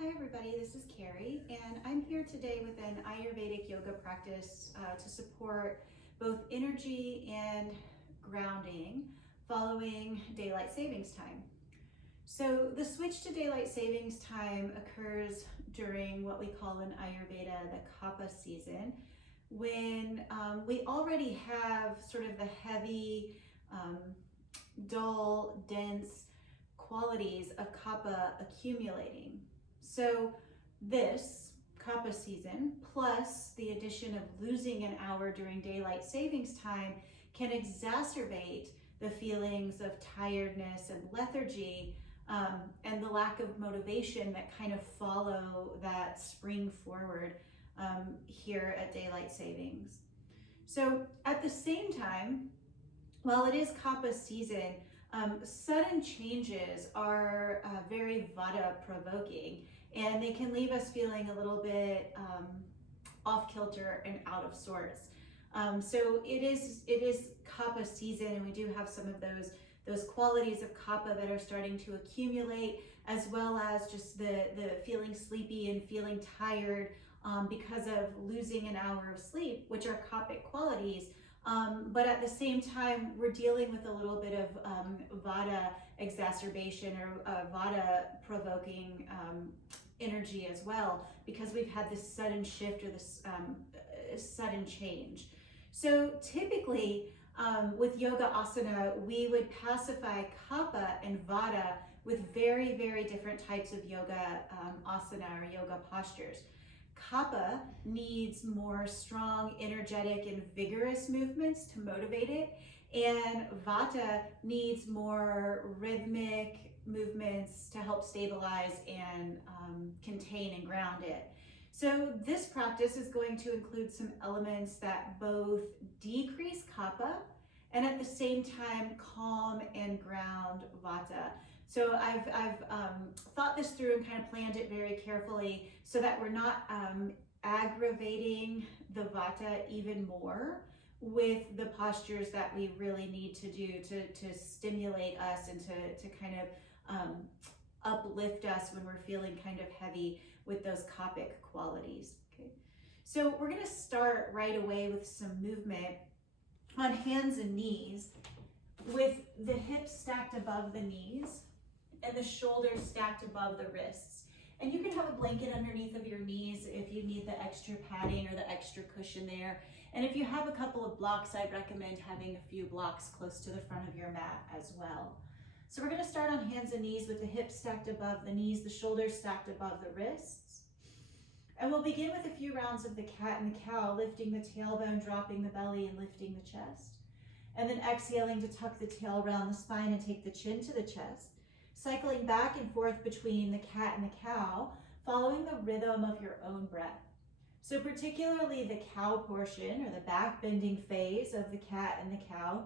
Hi everybody, this is Carrie, and I'm here today with an Ayurvedic yoga practice to support both energy and grounding following daylight savings time. So the switch to daylight savings time occurs during what we call in Ayurveda the Kapha season, when we already have sort of the heavy, dull, dense qualities of Kapha accumulating. So this Kapha season, plus the addition of losing an hour during daylight savings time, can exacerbate the feelings of tiredness and lethargy and the lack of motivation that kind of follow that spring forward here at daylight savings. So at the same time, while it is Kapha season, sudden changes are very vata provoking, and they can leave us feeling a little bit off kilter and out of sorts. So it is Kapha season, and we do have some of those qualities of Kapha that are starting to accumulate, as well as just the feeling sleepy and feeling tired because of losing an hour of sleep, which are Kaphic qualities. But at the same time, we're dealing with a little bit of vata exacerbation or vata provoking energy as well, because we've had this sudden shift or this sudden change. So typically with yoga asana, we would pacify kapha and vata with very, very different types of yoga asana or yoga postures. Kapha needs more strong, energetic, and vigorous movements to motivate it, and vata needs more rhythmic movements to help stabilize and contain and ground it. So this practice is going to include some elements that both decrease kapha and at the same time calm and ground vata. So I've thought this through and kind of planned it very carefully so that we're not aggravating the vata even more with the postures that we really need to do to stimulate us and to kind of uplift us when we're feeling kind of heavy with those kaphic qualities. Okay, so we're going to start right away with some movement on hands and knees, with the hips stacked above the knees and the shoulders stacked above the wrists. And you can have a blanket underneath of your knees if you need the extra padding or the extra cushion there. And if you have a couple of blocks, I'd recommend having a few blocks close to the front of your mat as well. So we're going to start on hands and knees with the hips stacked above the knees, the shoulders stacked above the wrists. And we'll begin with a few rounds of the cat and the cow, lifting the tailbone, dropping the belly, and lifting the chest. And then exhaling to tuck the tail around the spine and take the chin to the chest. Cycling back and forth between the cat and the cow, following the rhythm of your own breath. So particularly the cow portion, or the back bending phase of the cat and the cow,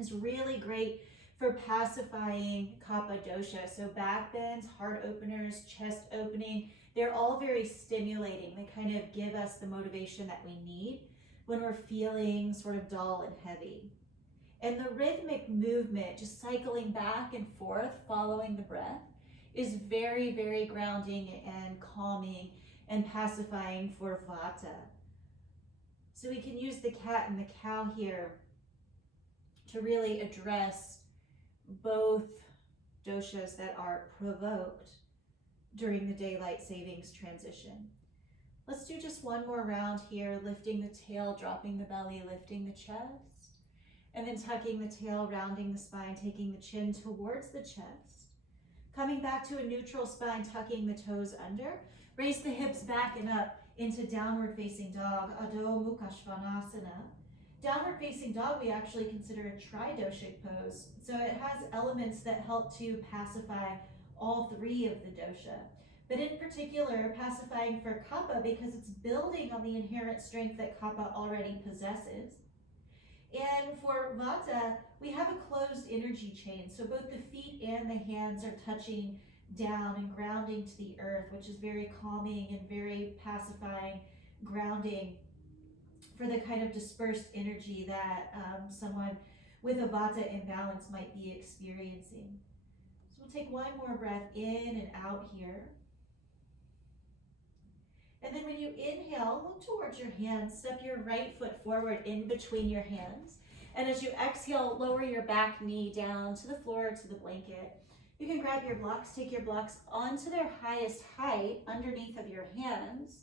is really great for pacifying kapha dosha. So back bends, heart openers, chest opening, they're all very stimulating. They kind of give us the motivation that we need when we're feeling sort of dull and heavy. And the rhythmic movement, just cycling back and forth, following the breath, is very, very grounding and calming and pacifying for vata. So we can use the cat and the cow here to really address both doshas that are provoked during the daylight savings transition. Let's do just one more round here, lifting the tail, dropping the belly, lifting the chest, and then tucking the tail, rounding the spine, taking the chin towards the chest. Coming back to a neutral spine, tucking the toes under. Raise the hips back and up into downward facing dog, Adho Mukha Svanasana. Downward facing dog we actually consider a tridoshic pose. So it has elements that help to pacify all three of the dosha. But in particular, pacifying for kapha because it's building on the inherent strength that kapha already possesses. And for vata, we have a closed energy chain. So both the feet and the hands are touching down and grounding to the earth, which is very calming and very pacifying, grounding for the kind of dispersed energy that someone with a vata imbalance might be experiencing. So we'll take one more breath in and out here. And then when you inhale, look towards your hands. Step your right foot forward in between your hands. And as you exhale, lower your back knee down to the floor, to the blanket. You can grab your blocks, take your blocks onto their highest height underneath of your hands.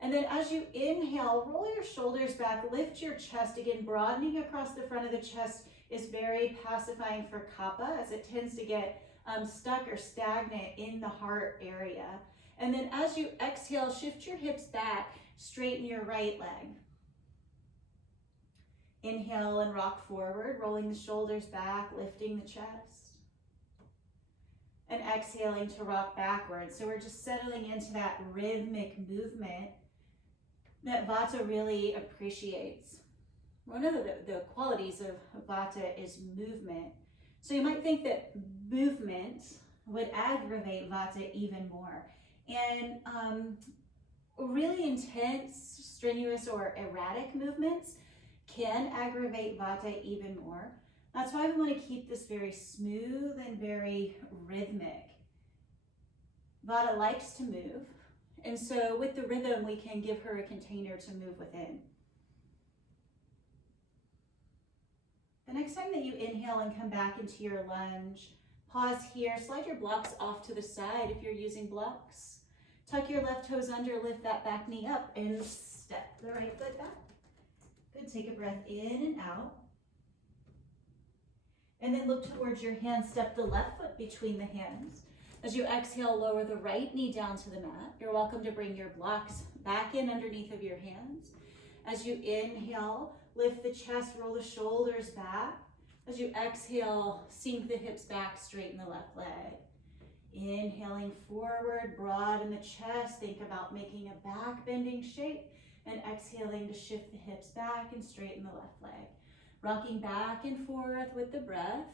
And then as you inhale, roll your shoulders back, lift your chest. Again, broadening across the front of the chest is very pacifying for Kapha, as it tends to get stuck or stagnant in the heart area. And then as you exhale, shift your hips back, straighten your right leg. Inhale and rock forward, rolling the shoulders back, lifting the chest. And exhaling to rock backwards. So we're just settling into that rhythmic movement that Vata really appreciates. One of the qualities of Vata is movement. So you might think that movement would aggravate Vata even more. And really intense, strenuous, or erratic movements can aggravate Vata even more. That's why we want to keep this very smooth and very rhythmic. Vata likes to move, and so with the rhythm, we can give her a container to move within. The next time that you inhale and come back into your lunge, pause here, slide your blocks off to the side if you're using blocks. Tuck your left toes under, lift that back knee up, and step the right foot back. Good, take a breath in and out. And then look towards your hands, step the left foot between the hands. As you exhale, lower the right knee down to the mat. You're welcome to bring your blocks back in underneath of your hands. As you inhale, lift the chest, roll the shoulders back. As you exhale, sink the hips back, straighten the left leg. Inhaling forward, broaden the chest. Think about making a back bending shape. And exhaling to shift the hips back and straighten the left leg. Rocking back and forth with the breath.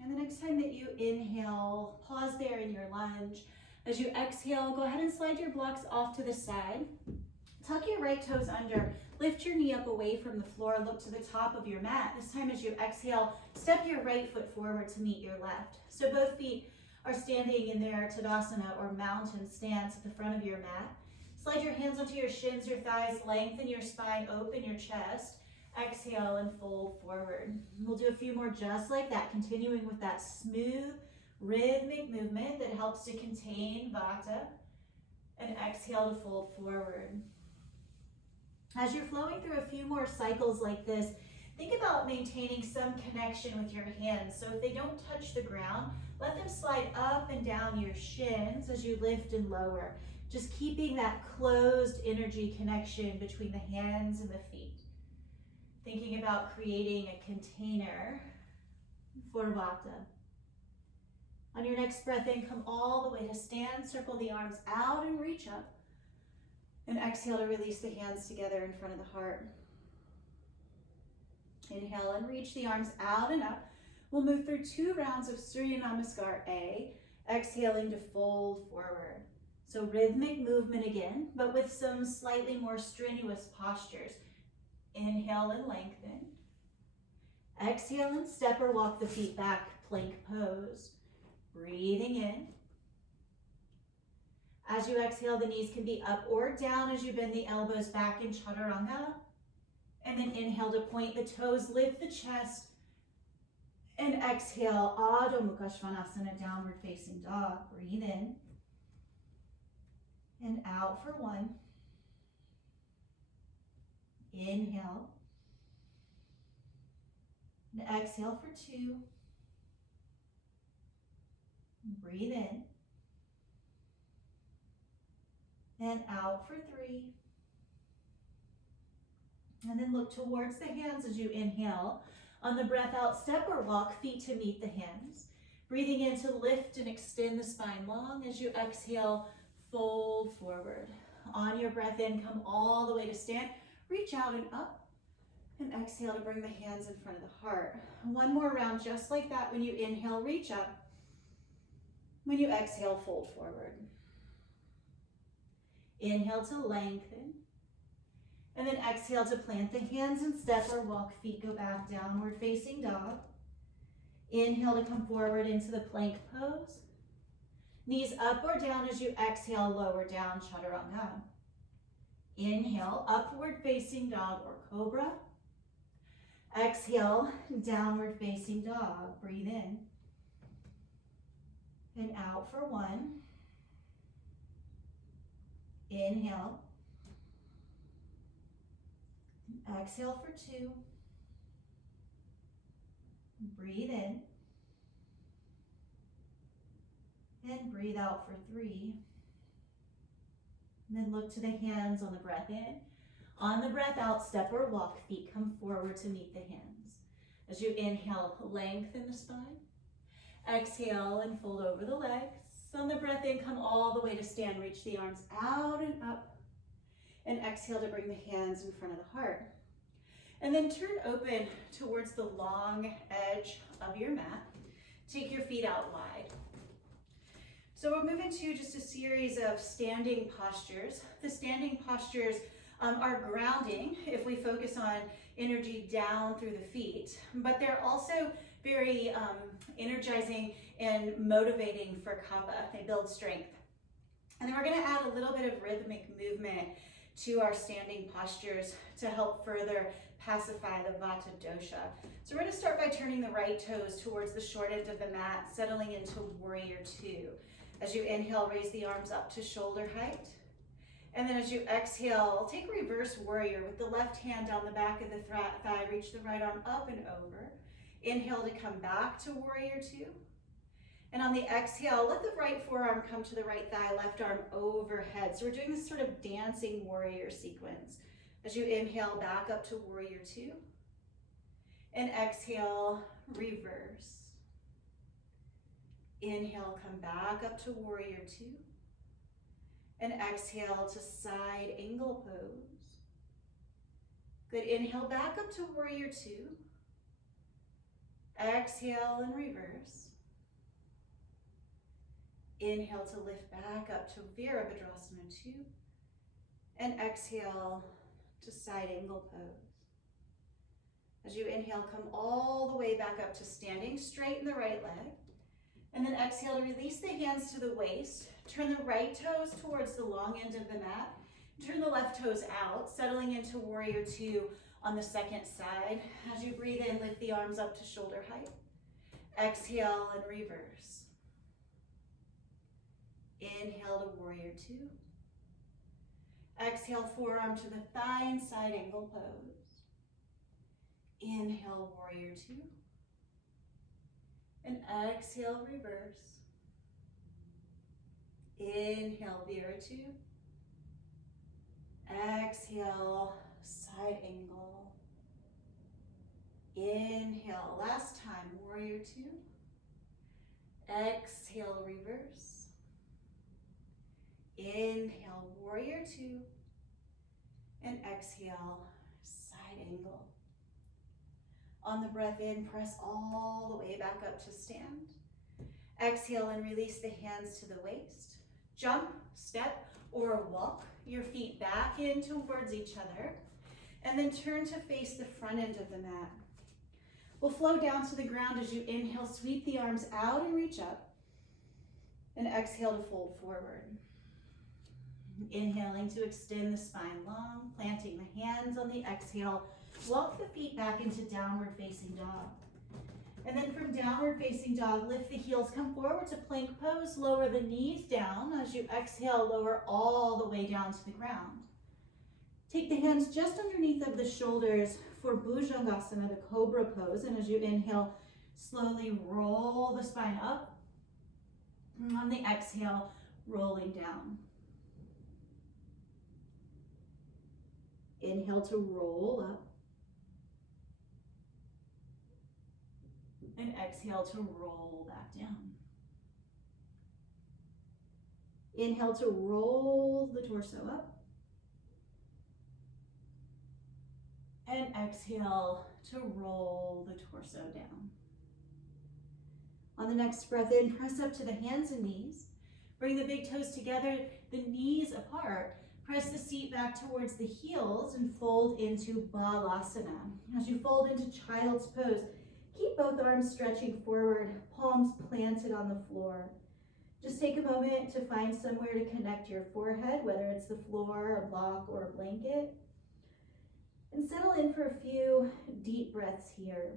And the next time that you inhale, pause there in your lunge. As you exhale, go ahead and slide your blocks off to the side. Tuck your right toes under. Lift your knee up away from the floor. Look to the top of your mat. This time as you exhale, step your right foot forward to meet your left. So both feet are standing in their Tadasana or mountain stance at the front of your mat. Slide your hands onto your shins, your thighs, lengthen your spine, open your chest. Exhale and fold forward. We'll do a few more just like that, continuing with that smooth, rhythmic movement that helps to contain Vata. And exhale to fold forward. As you're flowing through a few more cycles like this, think about maintaining some connection with your hands. So if they don't touch the ground, let them slide up and down your shins as you lift and lower. Just keeping that closed energy connection between the hands and the feet. Thinking about creating a container for Vata. On your next breath in, come all the way to stand, circle the arms out and reach up. And exhale to release the hands together in front of the heart. Inhale and reach the arms out and up. We'll move through 2 rounds of Surya Namaskar A, exhaling to fold forward. So rhythmic movement again, but with some slightly more strenuous postures. Inhale and lengthen. Exhale and step or walk the feet back, plank pose. Breathing in. As you exhale, the knees can be up or down as you bend the elbows back in Chaturanga. And then inhale to point the toes, lift the chest. And exhale, Adho Mukha Svanasana, downward facing dog. Breathe in. And out for 1. Inhale. And exhale for 2. Breathe in. And out for 3. And then look towards the hands as you inhale. On the breath out, step or walk, feet to meet the hands. Breathing in to lift and extend the spine long. As you exhale, fold forward. On your breath in, come all the way to stand. Reach out and up. And exhale to bring the hands in front of the heart. 1 more round just like that. When you inhale, reach up. When you exhale, fold forward. Inhale to lengthen. And then exhale to plant the hands and step or walk, feet go back, downward facing dog. Inhale to come forward into the plank pose. Knees up or down as you exhale, lower down, chaturanga. Inhale, upward facing dog or cobra. Exhale, downward facing dog. Breathe in. And out for one. Inhale. Exhale for two. Breathe in. And breathe out for three. And then look to the hands on the breath in. On the breath out, step or walk, feet come forward to meet the hands. As you inhale, lengthen the spine. Exhale and fold over the legs. On the breath in, come all the way to stand. Reach the arms out and up. And exhale to bring the hands in front of the heart. And then turn open towards the long edge of your mat. Take your feet out wide. So we're moving to just a series of standing postures. The standing postures are grounding if we focus on energy down through the feet, but they're also very energizing and motivating for Kapha. They build strength. And then we're going to add a little bit of rhythmic movement to our standing postures to help further pacify the vata dosha. So we're going to start by turning the right toes towards the short end of the mat, settling into warrior two. As you inhale, raise the arms up to shoulder height. And then as you exhale, take reverse warrior with the left hand down the back of the thigh, reach the right arm up and over. Inhale to come back to warrior two. And on the exhale, let the right forearm come to the right thigh, left arm overhead. So we're doing this sort of dancing warrior sequence. As you inhale, back up to warrior two. And exhale, reverse. Inhale, come back up to warrior two. And exhale to side angle pose. Good, inhale, back up to warrior two. Exhale and reverse. Inhale to lift back up to Virabhadrasana 2. And exhale to side angle pose. As you inhale, come all the way back up to standing straight in the right leg. And then exhale to release the hands to the waist. Turn the right toes towards the long end of the mat. Turn the left toes out, settling into warrior two on the second side. As you breathe in, lift the arms up to shoulder height. Exhale and reverse. Inhale to warrior two. Exhale, forearm to the thigh and side angle pose. Inhale, warrior two. And exhale, reverse. Inhale, Vira two. Exhale, side angle. Inhale, last time, warrior two. Exhale, reverse. Inhale, warrior two. And exhale, side angle. On the breath in, press all the way back up to stand. Exhale and release the hands to the waist. Jump, step, or walk your feet back in towards each other. And then turn to face the front end of the mat. We'll flow down to the ground as you inhale, sweep the arms out and reach up. And exhale to fold forward. Inhaling to extend the spine long, planting the hands on the exhale. Walk the feet back into downward facing dog. And then from downward facing dog, lift the heels, come forward to plank pose, lower the knees down. As you exhale, lower all the way down to the ground. Take the hands just underneath of the shoulders for Bhujangasana, the cobra pose. And as you inhale, slowly roll the spine up. And on the exhale, rolling down. Inhale to roll up. And exhale to roll back down. Inhale to roll the torso up. And exhale to roll the torso down. On the next breath in, press up to the hands and knees. Bring the big toes together, the knees apart. Press the seat back towards the heels and fold into balasana. As you fold into child's pose, keep both arms stretching forward, palms planted on the floor. Just take a moment to find somewhere to connect your forehead, whether it's the floor, a block, or a blanket. And settle in for a few deep breaths here.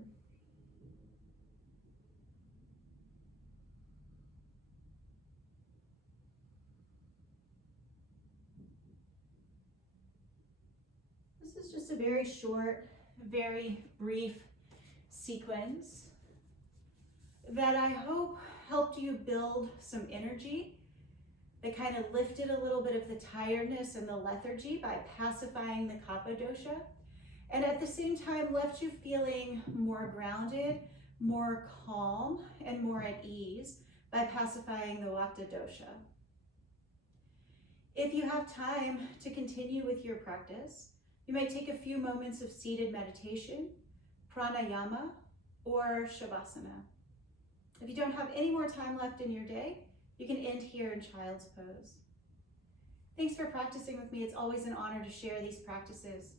This is just a very short, very brief sequence that I hope helped you build some energy, that kind of lifted a little bit of the tiredness and the lethargy by pacifying the Kapha dosha, and at the same time left you feeling more grounded, more calm, and more at ease by pacifying the vata dosha. If you have time to continue with your practice, you might take a few moments of seated meditation, pranayama, or shavasana. If you don't have any more time left in your day, you can end here in child's pose. Thanks for practicing with me. It's always an honor to share these practices.